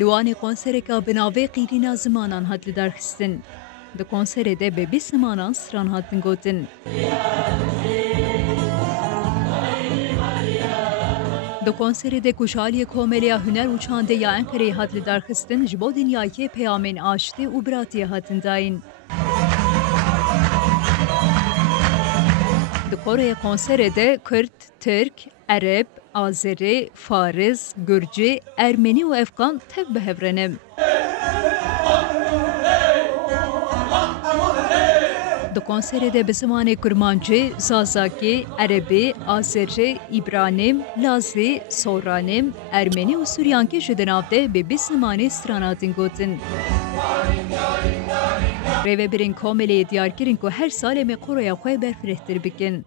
Luanê konsereka bi navê qîrîna zimanan hat li darxistin. Di konserê de bi 20 zimanan stran hatin gotin. Di konserê de kuşaliyê Komeliya Huner û Çandeya Enqereyê hat li darxistin ji bo dinyayê peyamên aştî û biratiyê hatin dayîn. Di Koreya konserê de Kürt, Türk, Ereb, Azerî, Fariz, Gürcî, Ermenî û Efgan tev bihevrenin. Di konserê de bi zimanê Kurmancî, Zazakî, Erebî, Azerî, İbranîm, Lazî, Soranîm, Ermenî û Suryankî ji di nav de bi 20 zimanê stran hatin gotin. Rêvebirên Komeleyê diyar kirin ku her sal em ê qoroya xwe berfirehtir bikin.